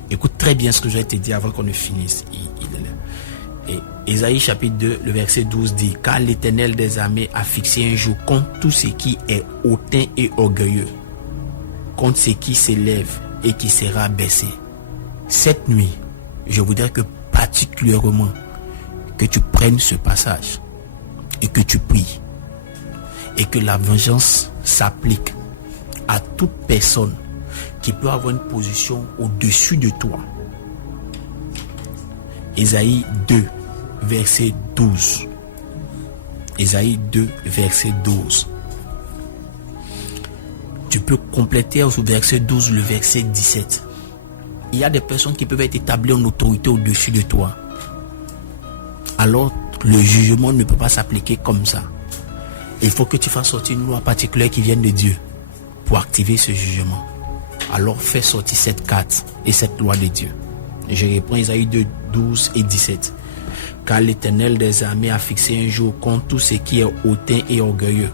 Écoute très bien ce que je vais te dire avant qu'on ne finisse. Et Ésaïe chapitre 2, le verset 12 dit: car l'Éternel des armées a fixé un jour contre tout ce qui est hautain et orgueilleux, contre ce qui s'élève et qui sera baissé. Cette nuit, je voudrais que particulièrement que tu prennes ce passage et que tu pries et que la vengeance s'applique à toute personne qui peut avoir une position au-dessus de toi. Ésaïe 2, verset 12. Ésaïe 2, verset 12. Tu peux compléter au verset 12 le verset 17. Il y a des personnes qui peuvent être établies en autorité au-dessus de toi. Alors, le jugement ne peut pas s'appliquer comme ça. Il faut que tu fasses sortir une loi particulière qui vienne de Dieu pour activer ce jugement. Alors, fais sortir cette carte et cette loi de Dieu. Je reprends Ésaïe 2, 12 et 17. Car l'Éternel des armées a fixé un jour contre tout ce qui est hautain et orgueilleux,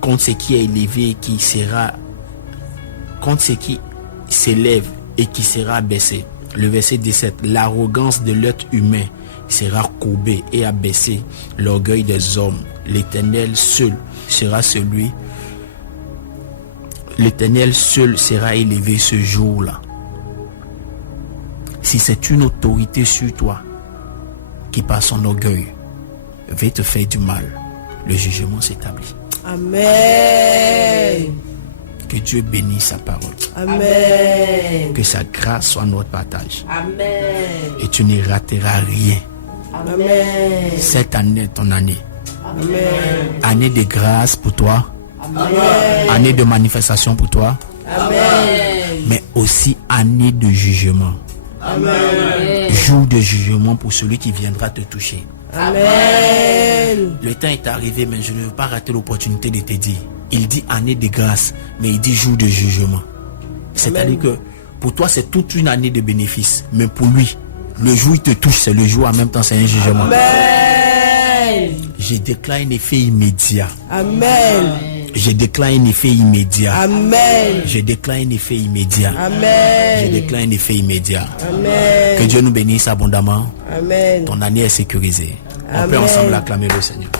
contre ce qui est élevé et qui sera, contre ce qui s'élève et qui sera baissé. Le verset 17. L'arrogance de l'être humain sera courbée et abaissée, l'orgueil des hommes. L'Éternel seul sera celui. L'Éternel seul sera élevé ce jour-là. Si c'est une autorité sur toi qui par son orgueil veut te faire du mal, le jugement s'établit. Amen. Que Dieu bénisse sa parole. Amen. Que sa grâce soit notre partage. Amen. Et tu ne rateras rien. Amen. Cette année est ton année. Amen. Année de grâce pour toi. Amen. Année de manifestation pour toi. Amen. Mais aussi année de jugement. Amen. Jour de jugement pour celui qui viendra te toucher. Amen. Le temps est arrivé, mais je ne veux pas rater l'opportunité de te dire. Il dit année de grâce, mais il dit jour de jugement. C'est-à-dire que pour toi, c'est toute une année de bénéfice. Mais pour lui, le jour où il te touche, c'est le jour en même temps, c'est un jugement. Amen. Je déclare un effet immédiat. Amen. Je déclare un effet immédiat. Amen. Je déclare un effet immédiat. Je Amen. déclare un effet immédiat. Amen. Que Dieu nous bénisse abondamment. Amen. Ton année est sécurisée. On peut Amen. ensemble acclamer le Seigneur.